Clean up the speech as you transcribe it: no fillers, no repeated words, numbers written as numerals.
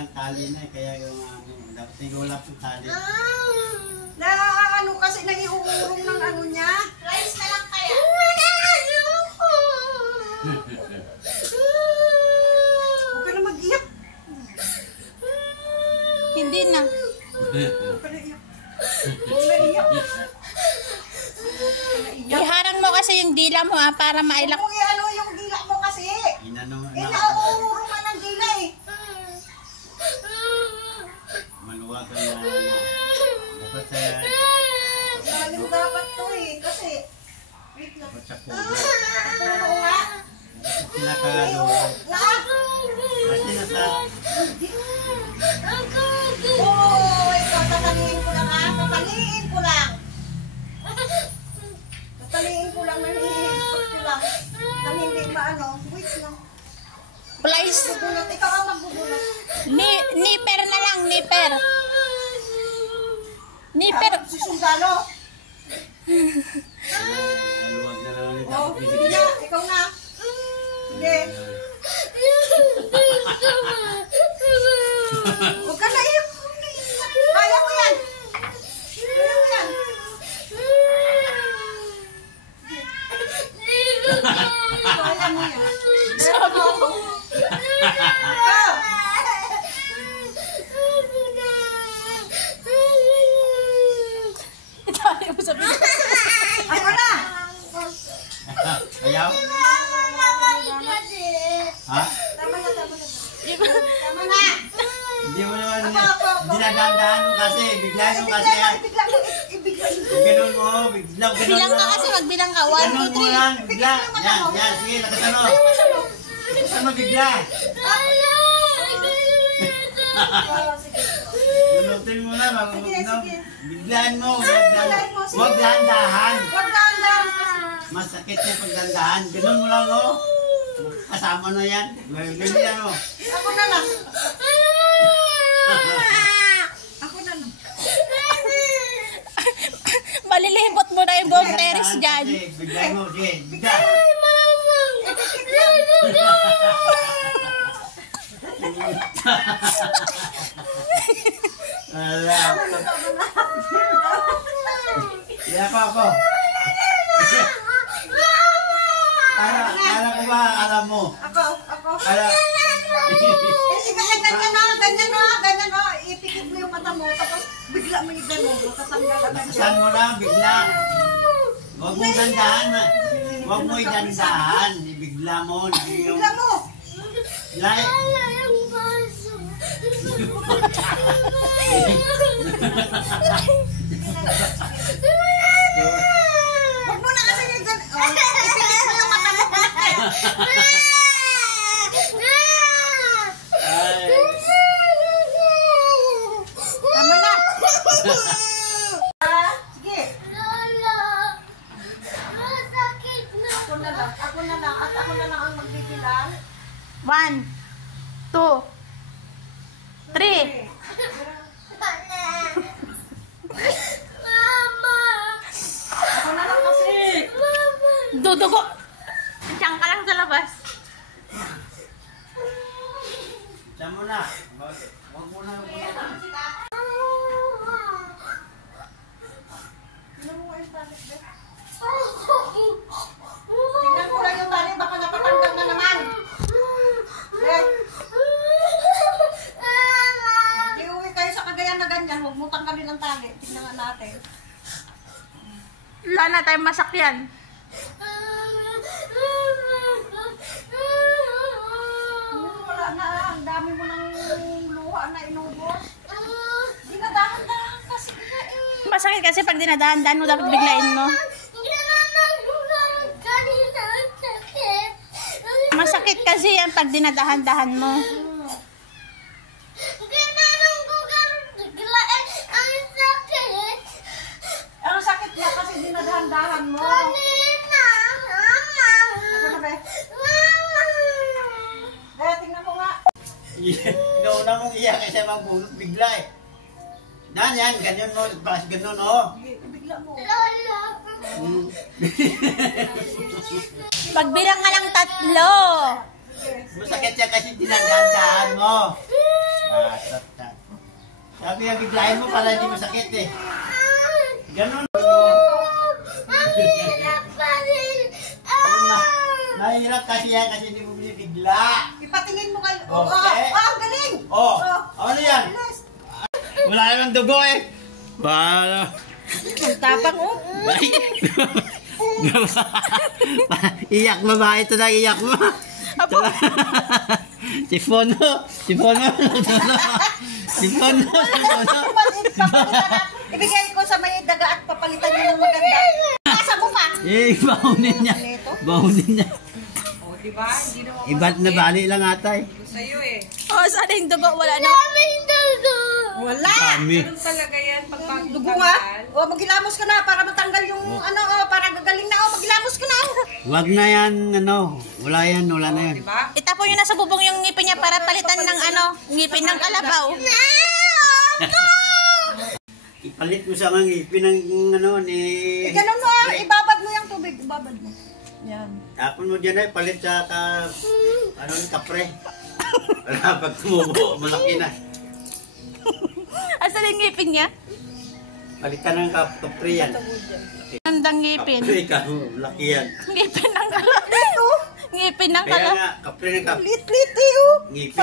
Ang tali na kaya yung dapat nilulap yung tali. Na ano kasi nag-iurong ng ano niya. Rice na lang kaya. Huwag ka na mag-iyak. Hindi na. Huwag ka na iyak. Huwag na iyak. Iharang mo kasi yung dila mo para mailak. Kung ano yung dila mo kasi. Nauurong ka ng dila eh. Maluwag ka na. Dapat sa... Maling dapat to eh. Kasi... Wait lang. Dapat sa puno. Puno nga. Dapat sinakalo. Na? Kasi nasa... Oo, ito. Tataliin ko lang ha. Tataliin ko lang. Tataliin ko lang. Nanihihipot ko lang. Nang hindi maano. Wait lang. Plies. Magbubunot. Ikaw ang magbubunot. Nipper na lang, nipper. Nipper. Si Sundalo. Maluwag na lang ulit. Oh, sige na. Ikaw na. Sige. Huwag ka na iyak. Kaya mo yan. Kaya mo yan. Kaya mo yan. Sabi ko. Ikaw. Dali mo sabihin. Ako na. Ayaw? Ha? Tama na, tama na. Iba. Tama na. Hindi mo naman... Ako. Dinagandaan mo kasi. Biglaan mo kasi. Bigla mo. Ibigla mo. Ganun mo. Biglang ganun mo. Bilang ka kasi, magbilang ka. 1, Ganun 2, mo 3. lang. Bigla. Yan, yan. Sige, nakasano. Nakasano bigla. Gunutin mo na. Biglaan mo. Huwag dahan-dahan. Huwag dahan-dahan. Masakit yung pagdandahan. Ganun mo lang, oh. Kasama na yan. Ganyan, oh. Ako na lang. Ako na lang. Malilibot mo na yung buong teres dyan. Biglaan mo. Sige, bigla. Alam. Kaya ako. Kala ko ba, alam mo? Ako. Kala... Sige, ganyan o. Ipikit mo yung mata mo, tapos bigla mo yung gano'n. Matatanggal agad Nakasan mo lang, bigla. Huwag mong dandahan. Huwag mo idandahan. Ibigla mo. Bigla mo. Like. Huwag mo na kasi yung gano'n. Ipikit mo yung mata mo. Tama na. Sige. Ako na lang. At ako na lang ang magbibilang. 1, 2, 3. Ako na lang kasi. Dudugo. Diyan ka lang sa labas. Diyan mo na. Huwag mo na. Tingnan mo yung tali, be. Tingnan ko lang yung tali. Baka napatanggal na naman. Be. Hindi uwi kayo sa Cagayan na ganyan. Huwag mo tanggalin ang tali. Tingnan nga natin. Wala na tayong masakyan. Wala na. Ang dami mo ng luha na inubos. Hindi na dahan-dahan kasi Masakit kasi pag dinadahan-dahan mo, dapat biglain mo. Masakit kasi yan pag dinadahan-dahan mo. ang sakit niya kasi dinadahan-dahan mo. Ako na, be. Kaya tingnan mo nga. Inauna mong iyak kasi magbunot bigla eh. Dan yan, ganyan mo. Balas ganun, oh. Bigla mo. Pagbilang ka ng 3. Masakit siya kasi dinadaan mo. Sabi nga biglayin mo para hindi masakit eh. Ganon. Mahirap kasi yan kasi hindi mo binibigla. Ipatingin mo kayo. Oh, Ang galing! Oh, ano yan? Wala namang dugo eh. Wala. Ang tapang, oh. Iyak mo ba? Ito na iyak mo. Sipon mo. Sipon mo. Sipon mo. Ibigay ko sa may daga at papalitan niyo ng maganda. Asa mo pa? Eh, bahunin niya. Bahunin niya. O, diba? Hindi naman Iba't na bali lang ata eh. sa'yo eh. Oh, saan yung dugo? Wala na. Wala! Dami. Ganun talaga yan pag Dugo nga. O, magilamos ka na para matanggal yung para gagaling na. O, magilamos ka na. Wag na yan, ano. Wala yan, wala na yan. Diba? Itapon nyo na sa bubong yung ngipin niya para palitan ng ngipin ng kalabaw. Ipalit mo sa mga ngipin ng ano ni... Ganun mo, ibabad mo yung tubig. Ibabad mo. Yan. Tapon mo dyan eh, palit sa ano, kapre. Wala, pag tumubo, malaki na. Asan yung ngipin niya? Palitan ng kapre yan. Andang ngipin. Kapre ka, laki yan. Ngipin ng kalabaw. Ngipin ng Kaya kalabaw. nga, kapre ng kapre. Lit-lit eh, oh. Ngipin